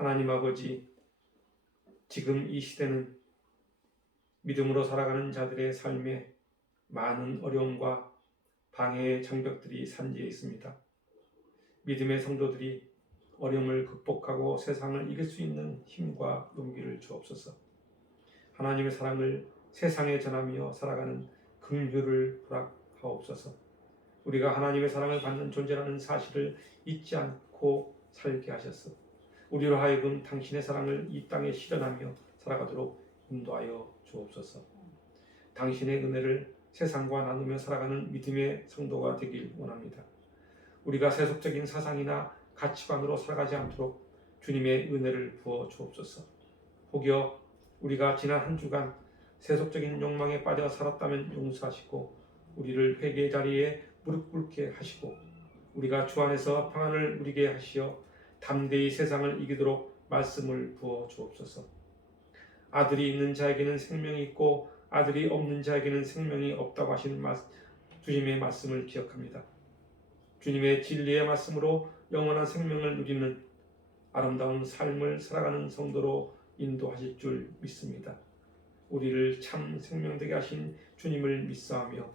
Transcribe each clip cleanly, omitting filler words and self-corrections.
하나님 아버지, 지금 이 시대는 믿음으로 살아가는 자들의 삶에 많은 어려움과 방해의 장벽들이 산지해 있습니다. 믿음의 성도들이 어려움을 극복하고 세상을 이길 수 있는 힘과 용기를 주옵소서. 하나님의 사랑을 세상에 전하며 살아가는 긍휼을 허락하옵소서. 우리가 하나님의 사랑을 받는 존재라는 사실을 잊지 않고 살게 하셨소. 우리로 하여금 당신의 사랑을 이 땅에 실현하며 살아가도록 인도하여 주옵소서. 당신의 은혜를 세상과 나누며 살아가는 믿음의 성도가 되길 원합니다. 우리가 세속적인 사상이나 가치관으로 살아가지 않도록 주님의 은혜를 부어 주옵소서. 혹여 우리가 지난 한 주간 세속적인 욕망에 빠져 살았다면 용서하시고 우리를 회개의 자리에 무릎 꿇게 하시고 우리가 주 안에서 평안을 누리게 하시어 담대히 세상을 이기도록 말씀을 부어 주옵소서. 아들이 있는 자에게는 생명이 있고 아들이 없는 자에게는 생명이 없다고 하신 주님의 말씀을 기억합니다. 주님의 진리의 말씀으로 영원한 생명을 누리는 아름다운 삶을 살아가는 성도로 인도하실 줄 믿습니다. 우리를 참 생명되게 하신 주님을 믿사하며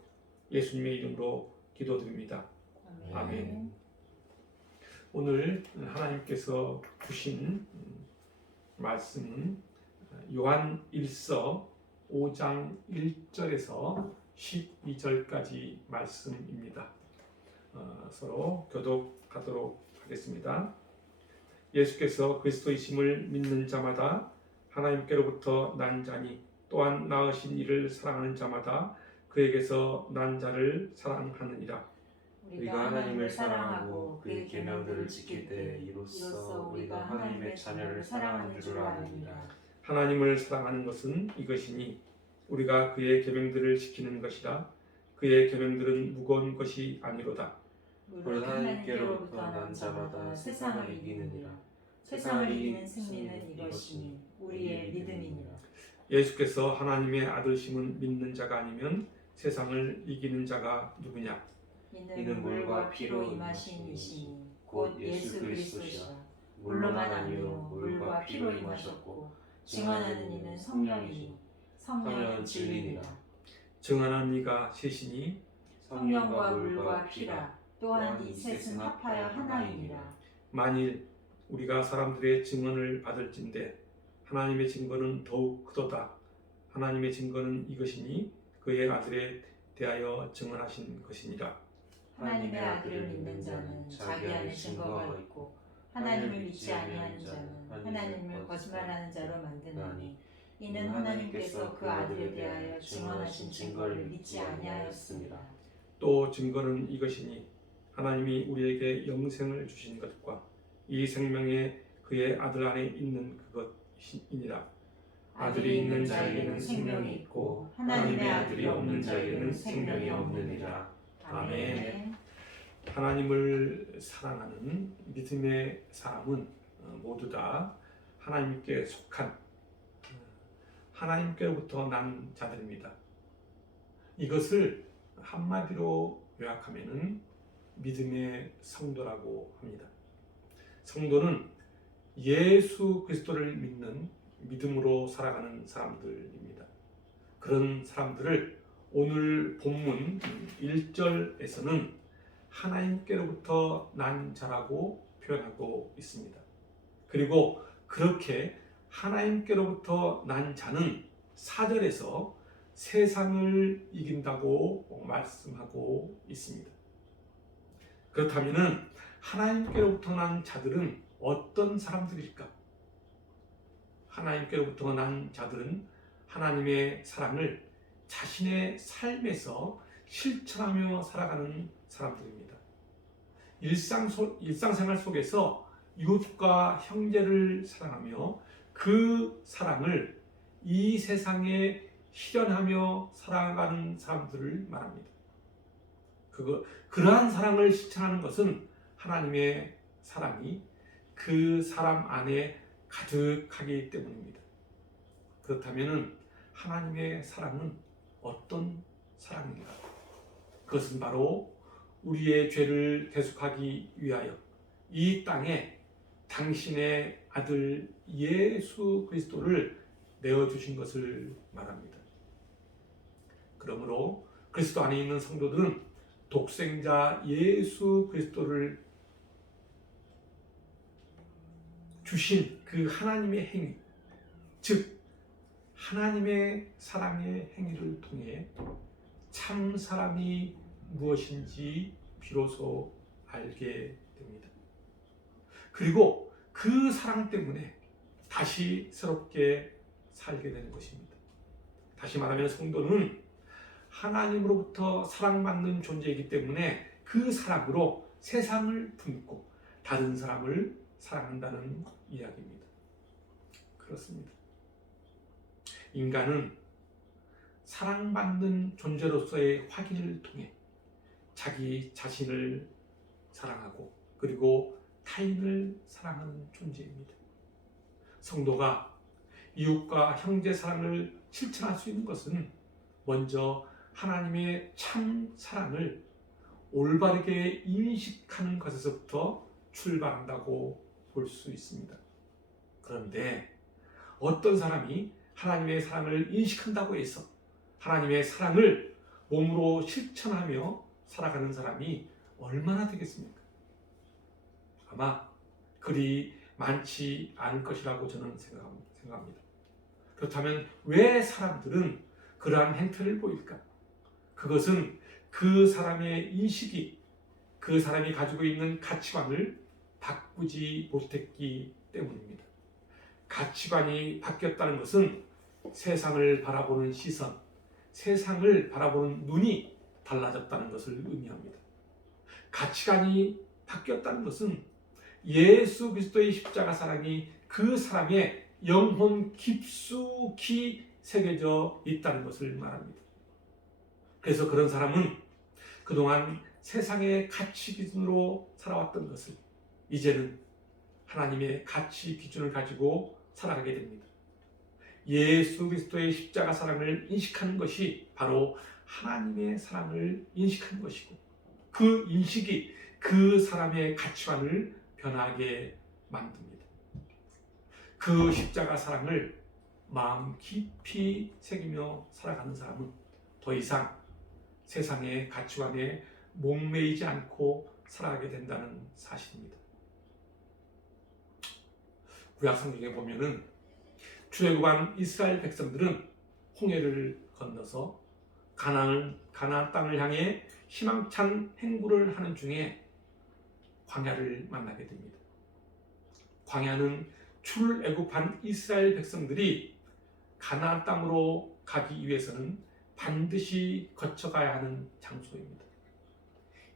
예수님의 이름으로 기도드립니다. 아멘. 오늘 하나님께서 주신 말씀은 요한 1서 5장 1절에서 12절까지 말씀입니다. 서로 교독하도록 하겠습니다. 예수께서 그리스도이심을 믿는 자마다 하나님께로부터 난 자니 또한 낳으신 이를 사랑하는 자마다 그에게서 난 자를 사랑하느니라. 우리가 하나님을 사랑하고 그의 계명들을 지킬 때 이로써 우리가 하나님의 자녀를 사랑하는 줄 아느니라. 하나님을 사랑하는 것은 이것이니 우리가 그의 계명들을 지키는 것이라. 그의 계명들은 무거운 것이 아니로다. 무릇 하나님께로부터 난 자마다 세상을 이기느니라. 세상을 이기는 승리는 이것이니 우리의 믿음이니라. 예수께서 하나님의 아들심을 믿는 자가 아니면 세상을 이기는 자가 누구냐? 이는 물과 피로 임하신 이시니 곧 예수 그리스도시라. 물로만 아니요 물과 피로 임하셨고 증언하는 이는 성령이니 성령은 진리니라. 증언하는 이가 셋이니 성령과 물과 피라. 또한 이 셋은 합하여 하나이니라. 만일 우리가 사람들의 증언을 받을진대 하나님의 증거는 더욱 크도다. 하나님의 증거는 이것이니 그의 아들에 대하여 증언하신 것이니라. 하나님의 아들을 믿는 자는 자기 안에 증거가 있고 하나님을 믿지 아니하는 자는 하나님을 거짓말하는 자로 만드나니 이는 하나님께서 그 아들에 대하여 증언하신 증거를 믿지 아니하였습니다. 또 증거는 이것이니 하나님이 우리에게 영생을 주신 것과 이 생명에 그의 아들 안에 있는 그것이니라. 아들이 있는 자에게는 생명이 있고 하나님의 아들이 없는 자에게는 생명이 없느니라. 아멘. 하나님을 사랑하는 믿음의 사람은 모두 다 하나님께 속한 하나님께로부터 난 자들입니다. 이것을 한마디로 요약하면 믿음의 성도라고 합니다. 성도는 예수 그리스도를 믿는 믿음으로 살아가는 사람들입니다. 그런 사람들을 오늘 본문 1절에서는 하나님께로부터 난 자라고 표현하고 있습니다. 그리고 그렇게 하나님께로부터 난 자는 4절에서 세상을 이긴다고 말씀하고 있습니다. 그렇다면 하나님께로부터 난 자들은 어떤 사람들일까? 하나님께로부터 난 자들은 하나님의 사랑을 자신의 삶에서 실천하며 살아가는 사람들입니다. 일상생활 속에서 이웃과 형제를 사랑하며 그 사랑을 이 세상에 실현하며 살아가는 사람들을 말합니다. 그러한 사랑을 실천하는 것은 하나님의 사랑이 그 사람 안에 가득하기 때문입니다. 그렇다면 하나님의 사랑은 어떤 사랑인가? 그것은 바로 우리의 죄를 대속하기 위하여 이 땅에 당신의 아들 예수 그리스도를 내어주신 것을 말합니다. 그러므로 그리스도 안에 있는 성도들은 독생자 예수 그리스도를 주신 그 하나님의 행위, 즉 하나님의 사랑의 행위를 통해 참 사랑이 무엇인지 비로소 알게 됩니다. 그리고 그 사랑 때문에 다시 새롭게 살게 되는 것입니다. 다시 말하면 성도는 하나님으로부터 사랑받는 존재이기 때문에 그 사랑으로 세상을 품고 다른 사람을 사랑한다는 이야기입니다. 그렇습니다. 인간은 사랑받는 존재로서의 확인을 통해 자기 자신을 사랑하고 그리고 타인을 사랑하는 존재입니다. 성도가 이웃과 형제 사랑을 실천할 수 있는 것은 먼저 하나님의 참 사랑을 올바르게 인식하는 것에서부터 출발한다고 볼 수 있습니다. 그런데 어떤 사람이 하나님의 사랑을 인식한다고 해서 하나님의 사랑을 몸으로 실천하며 살아가는 사람이 얼마나 되겠습니까? 아마 그리 많지 않을 것이라고 저는 생각합니다. 그렇다면 왜 사람들은 그러한 행태를 보일까? 그것은 그 사람의 인식이 그 사람이 가지고 있는 가치관을 바꾸지 못했기 때문입니다. 가치관이 바뀌었다는 것은 세상을 바라보는 시선, 세상을 바라보는 눈이 달라졌다는 것을 의미합니다. 가치관이 바뀌었다는 것은 예수 그리스도의 십자가 사랑이 그 사람의 영혼 깊숙이 새겨져 있다는 것을 말합니다. 그래서 그런 사람은 그동안 세상의 가치 기준으로 살아왔던 것을 이제는 하나님의 가치 기준을 가지고 살아가게 됩니다. 예수 그리스도의 십자가 사랑을 인식하는 것이 바로 하나님의 사랑을 인식하는 것이고 그 인식이 그 사람의 가치관을 변하게 만듭니다. 그 십자가 사랑을 마음 깊이 새기며 살아가는 사람은 더 이상 세상의 가치관에 목매이지 않고 살아가게 된다는 사실입니다. 구약 성경에 보면은 출애굽한 이스라엘 백성들은 홍해를 건너서 가나안 땅을 향해 희망찬 행구를 하는 중에 광야를 만나게 됩니다. 광야는 출애굽한 이스라엘 백성들이 가나안 땅으로 가기 위해서는 반드시 거쳐가야 하는 장소입니다.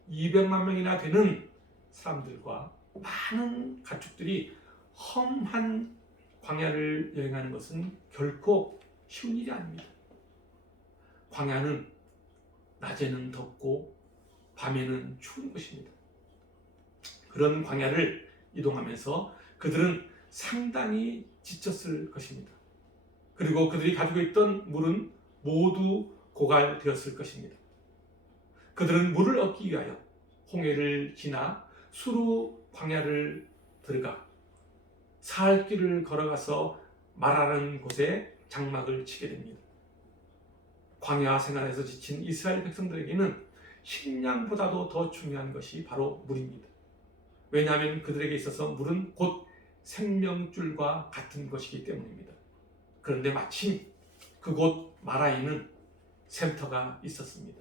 200만 명이나 되는 사람들과 많은 가축들이 험한 광야를 여행하는 것은 결코 쉬운 일이 아닙니다. 광야는 낮에는 덥고 밤에는 추운 것입니다. 그런 광야를 이동하면서 그들은 상당히 지쳤을 것입니다. 그리고 그들이 가지고 있던 물은 모두 고갈되었을 것입니다. 그들은 물을 얻기 위하여 홍해를 지나 수루 광야를 들어가 사흘 길을 걸어가서 마라라는 곳에 장막을 치게 됩니다. 광야 생활에서 지친 이스라엘 백성들에게는 식량보다도 더 중요한 것이 바로 물입니다. 왜냐하면 그들에게 있어서 물은 곧 생명줄과 같은 것이기 때문입니다. 그런데 마침 그곳 마라에는 샘터가 있었습니다.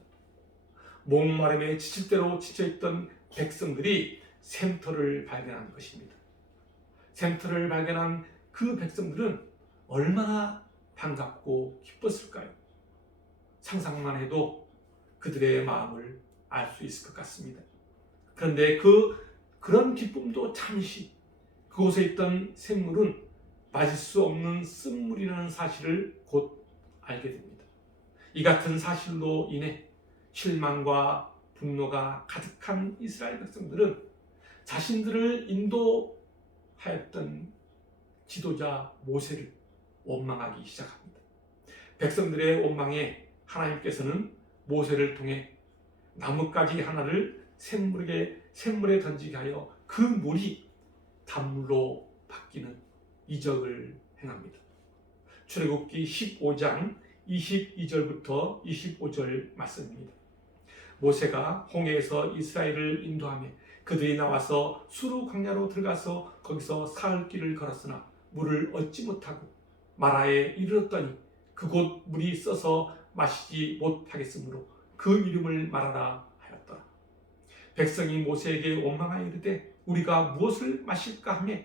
목마름에 지칠 대로 지쳐있던 백성들이 샘터를 발견한 것입니다. 샘터를 발견한 그 백성들은 얼마나 반갑고 기뻤을까요? 상상만 해도 그들의 마음을 알 수 있을 것 같습니다. 그런데 그런 기쁨도 잠시 그곳에 있던 샘물은 마실 수 없는 쓴물이라는 사실을 곧 알게 됩니다. 이 같은 사실로 인해 실망과 분노가 가득한 이스라엘 백성들은 자신들을 인도하였던 지도자 모세를 원망하기 시작합니다. 백성들의 원망에 하나님께서는 모세를 통해 나뭇가지 하나를 샘물에 던지게 하여 그 물이 단물로 바뀌는 이적을 행합니다. 출애굽기 15장 22절부터 25절 말씀입니다. 모세가 홍해에서 이스라엘을 인도하며 그들이 나와서 수르 광야로 들어가서 거기서 사흘 길을 걸었으나 물을 얻지 못하고 마라에 이르렀더니 그곳 물이 써서 마시지 못하겠으므로 그 이름을 마라라 하였더라. 백성이 모세에게 원망하여 이르되 우리가 무엇을 마실까 하며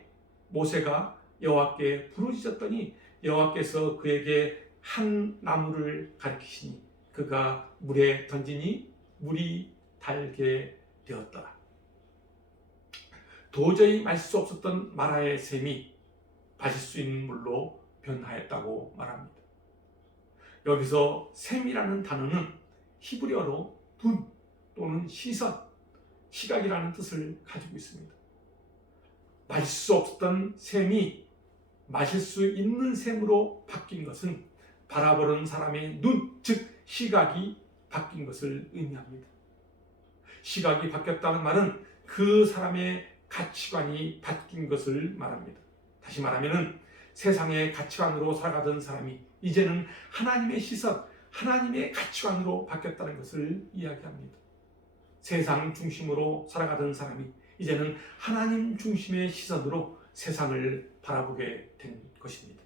모세가 여호와께 부르짖었더니 여호와께서 그에게 한 나무를 가리키시니 그가 물에 던지니 물이 달게 되었더라. 도저히 마실 수 없었던 마라의 샘이 마실 수 있는 물로 변하였다고 말합니다. 여기서 샘이라는 단어는 히브리어로 눈 또는 시선, 시각이라는 뜻을 가지고 있습니다. 마실 수 없었던 샘이 마실 수 있는 샘으로 바뀐 것은 바라보는 사람의 눈, 즉 시각이 바뀐 것을 의미합니다. 시각이 바뀌었다는 말은 그 사람의 가치관이 바뀐 것을 말합니다. 다시 말하면 세상의 가치관으로 살아가던 사람이 이제는 하나님의 시선, 하나님의 가치관으로 바뀌었다는 것을 이야기합니다. 세상 중심으로 살아가던 사람이 이제는 하나님 중심의 시선으로 세상을 바라보게 된 것입니다.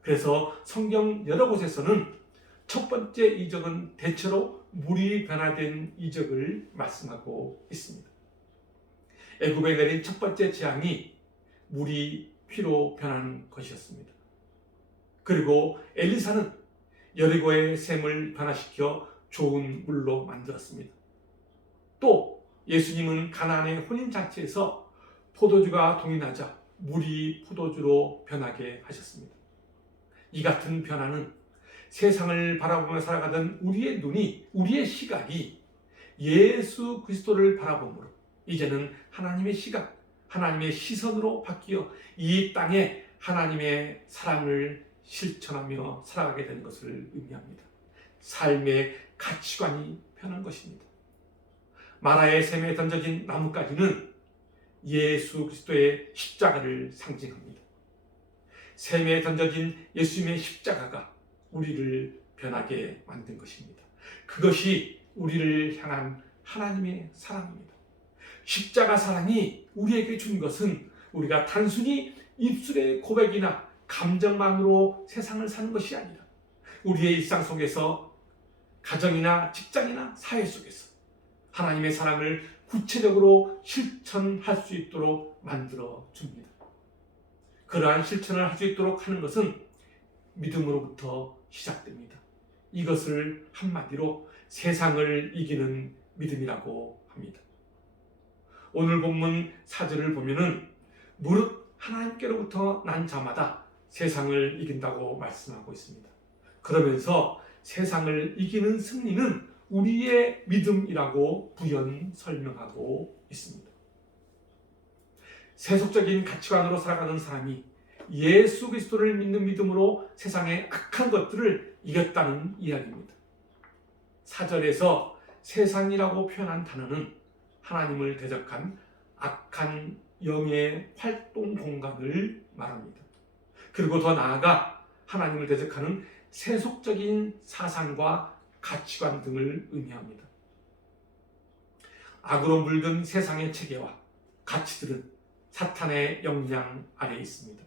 그래서 성경 여러 곳에서는 첫 번째 이적은 대체로 물이 변화된 이적을 말씀하고 있습니다. 애굽에 내린 첫 번째 재앙이 물이 피로 변한 것이었습니다. 그리고 엘리사는 여리고의 샘을 변화시켜 좋은 물로 만들었습니다. 또 예수님은 가나안의 혼인잔치에서 포도주가 동이 나자 물이 포도주로 변하게 하셨습니다. 이 같은 변화는 세상을 바라보며 살아가던 우리의 눈이, 우리의 시각이 예수 그리스도를 바라보므로 이제는 하나님의 시각, 하나님의 시선으로 바뀌어 이 땅에 하나님의 사랑을 실천하며 살아가게 되는 것을 의미합니다. 삶의 가치관이 변한 것입니다. 마라의 샘에 던져진 나뭇가지는 예수 그리스도의 십자가를 상징합니다. 샘에 던져진 예수님의 십자가가 우리를 변하게 만든 것입니다. 그것이 우리를 향한 하나님의 사랑입니다. 십자가 사랑이 우리에게 준 것은 우리가 단순히 입술의 고백이나 감정만으로 세상을 사는 것이 아니라 우리의 일상 속에서 가정이나 직장이나 사회 속에서 하나님의 사랑을 구체적으로 실천할 수 있도록 만들어 줍니다. 그러한 실천을 할 수 있도록 하는 것은 믿음으로부터 시작됩니다. 이것을 한마디로 세상을 이기는 믿음이라고 합니다. 오늘 본문 4절을 보면은 무릇 하나님께로부터 난 자마다 세상을 이긴다고 말씀하고 있습니다. 그러면서 세상을 이기는 승리는 우리의 믿음이라고 부연 설명하고 있습니다. 세속적인 가치관으로 살아가는 사람이 예수 그리스도를 믿는 믿음으로 세상의 악한 것들을 이겼다는 이야기입니다. 4절에서 세상이라고 표현한 단어는 하나님을 대적한 악한 영의 활동 공간을 말합니다. 그리고 더 나아가 하나님을 대적하는 세속적인 사상과 가치관 등을 의미합니다. 악으로 물든 세상의 체계와 가치들은 사탄의 영향 아래에 있습니다.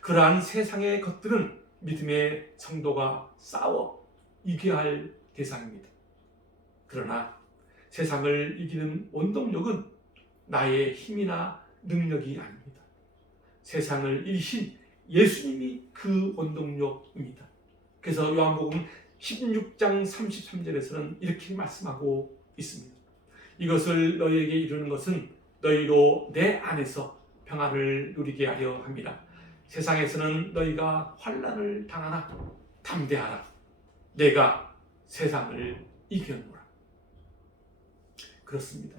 그러한 세상의 것들은 믿음의 성도가 싸워 이겨야 할 대상입니다. 그러나 세상을 이기는 원동력은 나의 힘이나 능력이 아닙니다. 세상을 이기신 예수님이 그 원동력입니다. 그래서 요한복음 16장 33절에서는 이렇게 말씀하고 있습니다. 이것을 너희에게 이루는 것은 너희로 내 안에서 평안을 누리게 하려 함이라. 세상에서는 너희가 환난을 당하나 담대하라. 내가 세상을 이겼노라. 그렇습니다.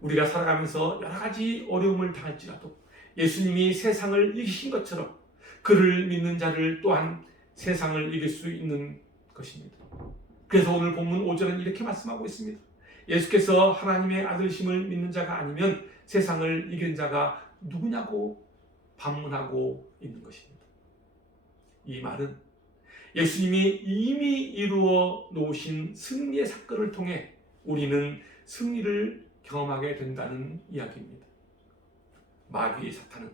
우리가 살아가면서 여러 가지 어려움을 당할지라도 예수님이 세상을 이기신 것처럼 그를 믿는 자를 또한 세상을 이길 수 있는 것입니다. 그래서 오늘 본문 5절은 이렇게 말씀하고 있습니다. 예수께서 하나님의 아들심을 믿는 자가 아니면 세상을 이긴 자가 누구냐고 반문하고 있는 것입니다. 이 말은 예수님이 이미 이루어 놓으신 승리의 사건을 통해 우리는 승리를 경험하게 된다는 이야기입니다. 마귀의 사탄은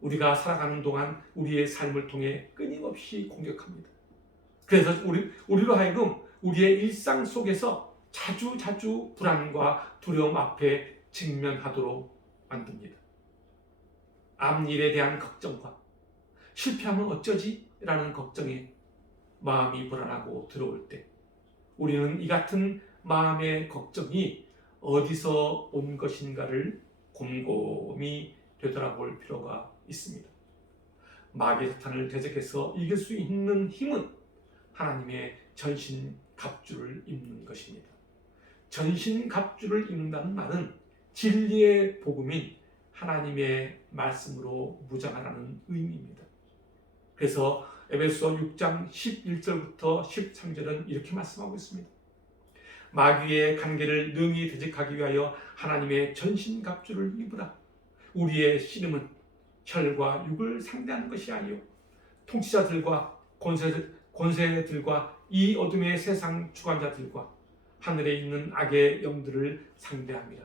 우리가 살아가는 동안 우리의 삶을 통해 끊임없이 공격합니다. 그래서 우리로 하여금 우리의 일상 속에서 자주 불안과 두려움 앞에 직면하도록 만듭니다. 앞일에 대한 걱정과 실패하면 어쩌지? 라는 걱정에 마음이 불안하고 두려울 때 우리는 이 같은 마음의 걱정이 어디서 온 것인가를 곰곰이 되돌아볼 필요가 있습니다. 마귀 사탄을 대적해서 이길 수 있는 힘은 하나님의 전신갑주를 입는 것입니다. 전신갑주를 입는다는 말은 진리의 복음인 하나님의 말씀으로 무장하라는 의미입니다. 그래서 에베소 6장 11절부터 13절은 이렇게 말씀하고 있습니다. 마귀의 관계를 능히 대적하기 위하여 하나님의 전신갑주를 입으라. 우리의 씨름은 혈과 육을 상대하는 것이 아니요 통치자들과 권세들과 이 어둠의 세상 주관자들과 하늘에 있는 악의 영들을 상대함이라.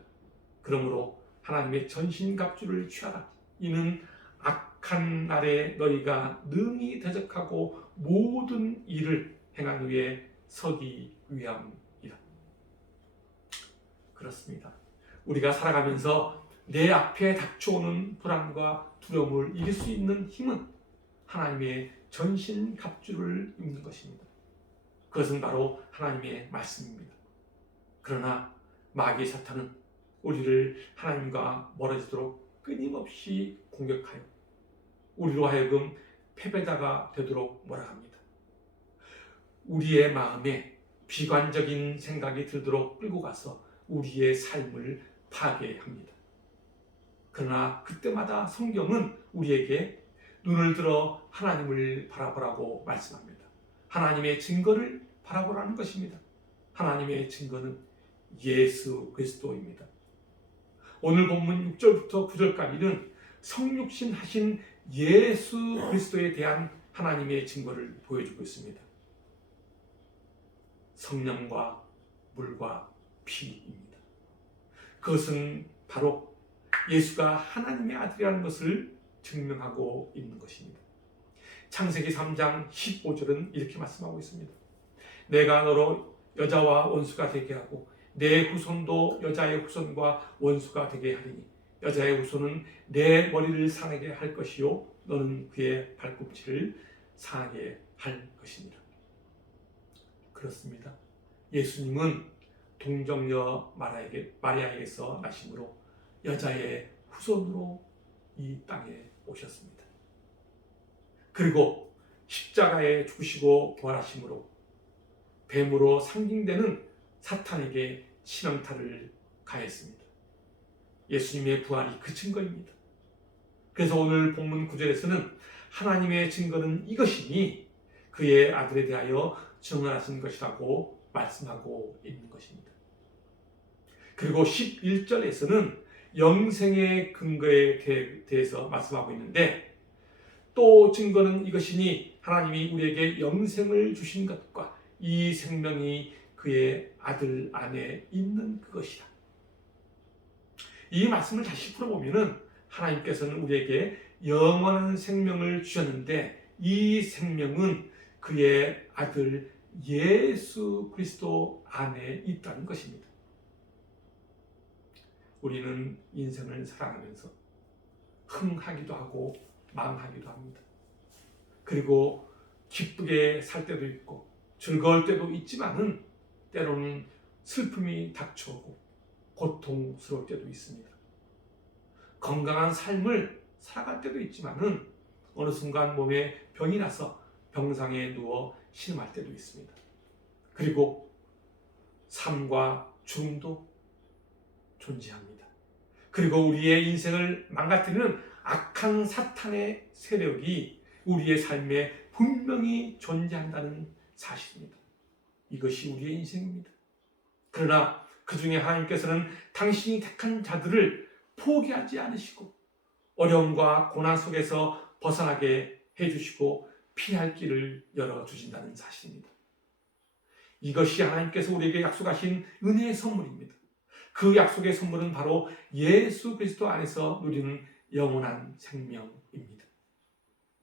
그러므로 하나님의 전신갑주를 취하라. 이는 악한 날에 너희가 능히 대적하고 모든 일을 행한 후에 서기 위함이라. 그렇습니다. 우리가 살아가면서 내 앞에 닥쳐오는 불안과 두려움을 이길 수 있는 힘은 하나님의 전신갑주를 입는 것입니다. 그것은 바로 하나님의 말씀입니다. 그러나 마귀의 사탄은 우리를 하나님과 멀어지도록 끊임없이 공격하여 우리로 하여금 패배자가 되도록 몰아갑니다. 우리의 마음에 비관적인 생각이 들도록 끌고 가서 우리의 삶을 파괴합니다. 그러나 그때마다 성경은 우리에게 눈을 들어 하나님을 바라보라고 말씀합니다. 하나님의 증거를 바라보라는 것입니다. 하나님의 증거는 예수 그리스도입니다. 오늘 본문 6절부터 9절까지는 성육신 하신 예수 그리스도에 대한 하나님의 증거를 보여주고 있습니다. 성령과 물과 피입니다. 그것은 바로 예수가 하나님의 아들이라는 것을 증명하고 있는 것입니다. 창세기 3장 15절은 이렇게 말씀하고 있습니다. 내가 너로 여자와 원수가 되게 하고 내 후손도 여자의 후손과 원수가 되게 하리니 여자의 후손은 내 머리를 상하게 할 것이요 너는 그의 발꿈치를 상하게 할 것이니라. 그렇습니다. 예수님은 동정녀 마리아에게서 나심으로 여자의 후손으로 이 땅에 오셨습니다. 그리고 십자가에 죽으시고 부활하심으로 뱀으로 상징되는 사탄에게 치명타를 가했습니다. 예수님의 부활이 그 증거입니다. 그래서 오늘 본문 9절에서는 하나님의 증거는 이것이니 그의 아들에 대하여 증언하신 것이라고 말씀하고 있는 것입니다. 그리고 11절에서는 영생의 근거에 대해서 말씀하고 있는데 또 증거는 이것이니 하나님이 우리에게 영생을 주신 것과 이 생명이 그의 아들 안에 있는 그것이다. 이 말씀을 다시 풀어보면 하나님께서는 우리에게 영원한 생명을 주셨는데 이 생명은 그의 아들 예수 그리스도 안에 있다는 것입니다. 우리는 인생을 살아가면서 흥하기도 하고 망하기도 합니다. 그리고 기쁘게 살 때도 있고 즐거울 때도 있지만은 때로는 슬픔이 닥쳐오고 고통스러울 때도 있습니다. 건강한 삶을 살아갈 때도 있지만은 어느 순간 몸에 병이 나서 병상에 누워 신음할 때도 있습니다. 그리고 삶과 죽음도 존재합니다. 그리고 우리의 인생을 망가뜨리는 악한 사탄의 세력이 우리의 삶에 분명히 존재한다는 사실입니다. 이것이 우리의 인생입니다. 그러나 그 중에 하나님께서는 당신이 택한 자들을 포기하지 않으시고 어려움과 고난 속에서 벗어나게 해주시고 피할 길을 열어주신다는 사실입니다. 이것이 하나님께서 우리에게 약속하신 은혜의 선물입니다. 그 약속의 선물은 바로 예수 그리스도 안에서 누리는 영원한 생명입니다.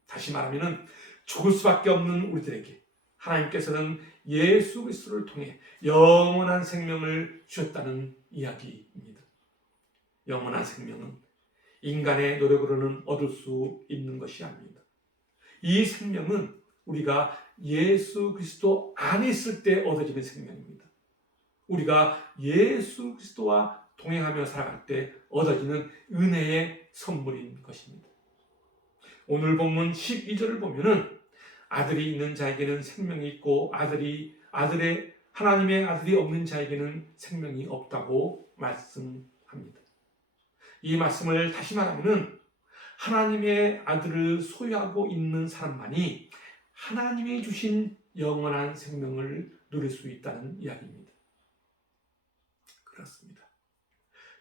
다시 말하면 죽을 수밖에 없는 우리들에게 하나님께서는 예수 그리스도를 통해 영원한 생명을 주셨다는 이야기입니다. 영원한 생명은 인간의 노력으로는 얻을 수 있는 것이 아닙니다. 이 생명은 우리가 예수 그리스도 안에 있을 때 얻어지는 생명입니다. 우리가 예수 그리스도와 동행하며 살아갈 때 얻어지는 은혜의 선물인 것입니다. 오늘 본문 12절을 보면은 아들이 있는 자에게는 생명이 있고 하나님의 아들이 없는 자에게는 생명이 없다고 말씀합니다. 이 말씀을 다시 말하면은 하나님의 아들을 소유하고 있는 사람만이 하나님이 주신 영원한 생명을 누릴 수 있다는 이야기입니다. 그렇습니다.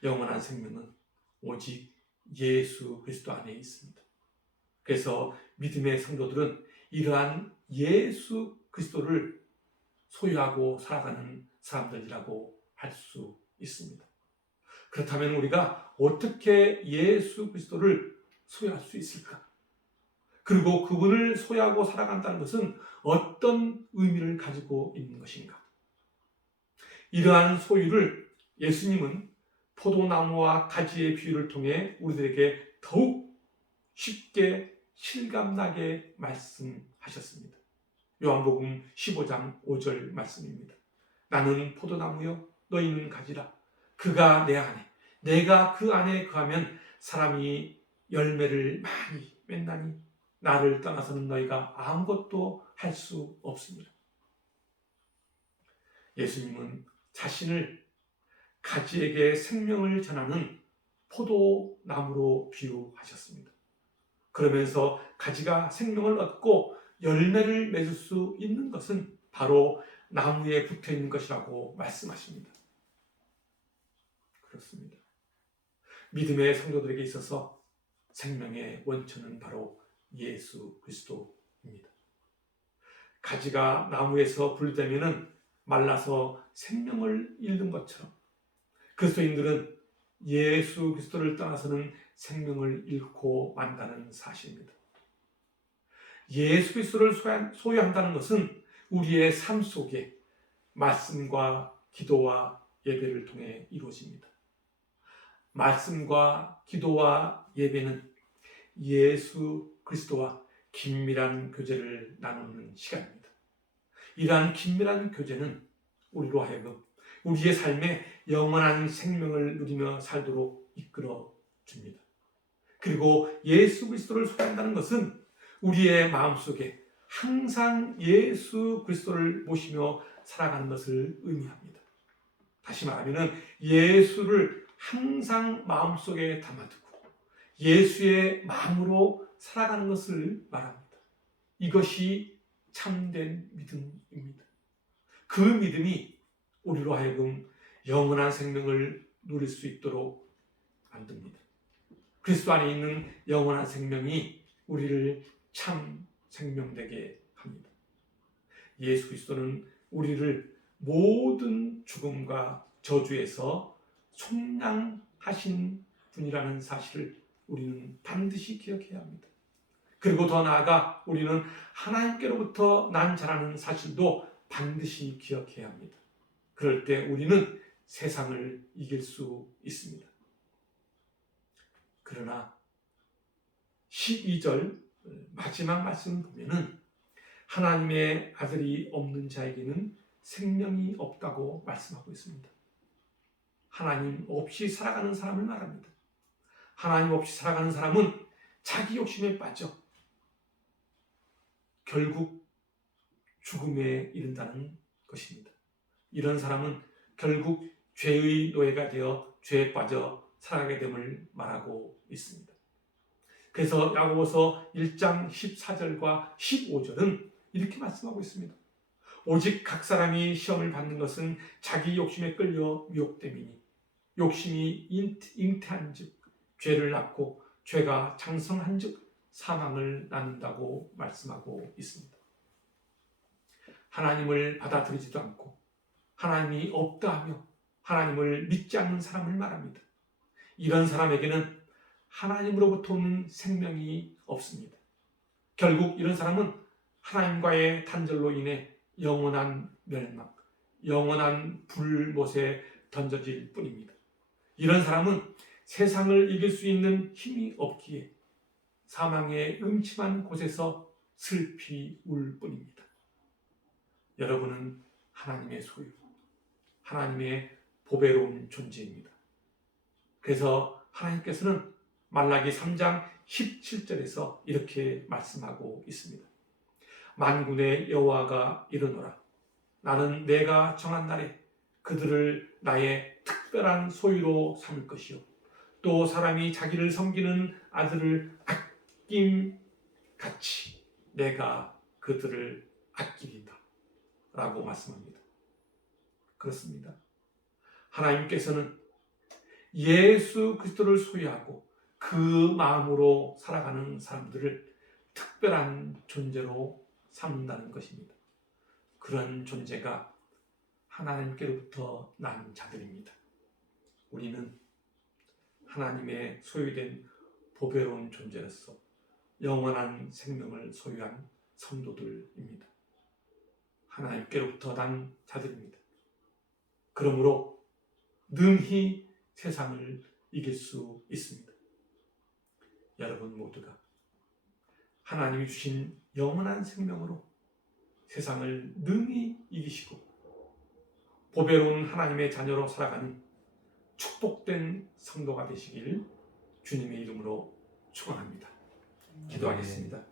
영원한 생명은 오직 예수 그리스도 안에 있습니다. 그래서 믿음의 성도들은 이러한 예수 그리스도를 소유하고 살아가는 사람들이라고 할 수 있습니다. 그렇다면 우리가 어떻게 예수 그리스도를 소유할 수 있을까? 그리고 그분을 소유하고 살아간다는 것은 어떤 의미를 가지고 있는 것인가? 이러한 소유를 예수님은 포도나무와 가지의 비유를 통해 우리들에게 더욱 쉽게 실감나게 말씀하셨습니다. 요한복음 15장 5절 말씀입니다. 나는 포도나무요 너희는 가지라. 그가 내 안에 내가 그 안에 거하면 사람이 열매를 많이 맺나니 나를 떠나서는 너희가 아무것도 할 수 없습니다. 예수님은 자신을 가지에게 생명을 전하는 포도나무로 비유하셨습니다. 그러면서 가지가 생명을 얻고 열매를 맺을 수 있는 것은 바로 나무에 붙어 있는 것이라고 말씀하십니다. 그렇습니다. 믿음의 성도들에게 있어서 생명의 원천은 바로 예수 그리스도입니다. 가지가 나무에서 분리되면 말라서 생명을 잃는 것처럼 그리스도인들은 예수 그리스도를 떠나서는 생명을 잃고 만다는 사실입니다. 예수 그리스도를 소유한다는 것은 우리의 삶 속에 말씀과 기도와 예배를 통해 이루어집니다. 말씀과 기도와 예배는 예수 그리스도와 긴밀한 교제를 나누는 시간입니다. 이러한 긴밀한 교제는 우리로 하여금 우리의 삶에 영원한 생명을 누리며 살도록 이끌어 줍니다. 그리고 예수 그리스도를 소유한다는 것은 우리의 마음속에 항상 예수 그리스도를 모시며 살아가는 것을 의미합니다. 다시 말하면 예수를 항상 마음속에 담아두고 예수의 마음으로 살아가는 것을 말합니다. 이것이 참된 믿음입니다. 그 믿음이 우리로 하여금 영원한 생명을 누릴 수 있도록 만듭니다. 그리스도 안에 있는 영원한 생명이 우리를 참 생명되게 합니다. 예수 그리스도는 우리를 모든 죽음과 저주에서 속량하신 분이라는 사실을 우리는 반드시 기억해야 합니다. 그리고 더 나아가 우리는 하나님께로부터 난 자라는 사실도 반드시 기억해야 합니다. 그럴 때 우리는 세상을 이길 수 있습니다. 그러나 12절 마지막 말씀 보면은 하나님의 아들이 없는 자에게는 생명이 없다고 말씀하고 있습니다. 하나님 없이 살아가는 사람을 말합니다. 하나님 없이 살아가는 사람은 자기 욕심에 빠져 결국 죽음에 이른다는 것입니다. 이런 사람은 결국 죄의 노예가 되어 죄에 빠져 살아가게 됨을 말하고 있습니다. 그래서 야고보서 1장 14절과 15절은 이렇게 말씀하고 있습니다. 오직 각 사람이 시험을 받는 것은 자기 욕심에 끌려 미혹됨이니 욕심이 잉태한 즉 죄를 낳고 죄가 장성한즉 사망을 낳는다고 말씀하고 있습니다. 하나님을 받아들이지도 않고 하나님이 없다 하며 하나님을 믿지 않는 사람을 말합니다. 이런 사람에게는 하나님으로부터 오는 생명이 없습니다. 결국 이런 사람은 하나님과의 단절로 인해 영원한 멸망, 영원한 불못에 던져질 뿐입니다. 이런 사람은 세상을 이길 수 있는 힘이 없기에 사망의 음침한 곳에서 슬피 울 뿐입니다. 여러분은 하나님의 소유, 하나님의 보배로운 존재입니다. 그래서 하나님께서는 말라기 3장 17절에서 이렇게 말씀하고 있습니다. 만군의 여호와가 이르노라. 나는 내가 정한 날에 그들을 나의 특별한 소유로 삼을 것이요 또 사람이 자기를 섬기는 아들을 아낌같이 내가 그들을 아끼리다 라고 말씀합니다. 그렇습니다. 하나님께서는 예수 그리스도를 소유하고 그 마음으로 살아가는 사람들을 특별한 존재로 삼는다는 것입니다. 그런 존재가 하나님께로부터 난 자들입니다. 우리는 하나님의 소유된 보배로운 존재로서 영원한 생명을 소유한 성도들입니다. 하나님께로부터 난 자들입니다. 그러므로 능히 세상을 이길 수 있습니다. 여러분 모두가 하나님이 주신 영원한 생명으로 세상을 능히 이기시고 보배로운 하나님의 자녀로 살아가는 축복된 성도가 되시길 주님의 이름으로 축원합니다. 기도하겠습니다.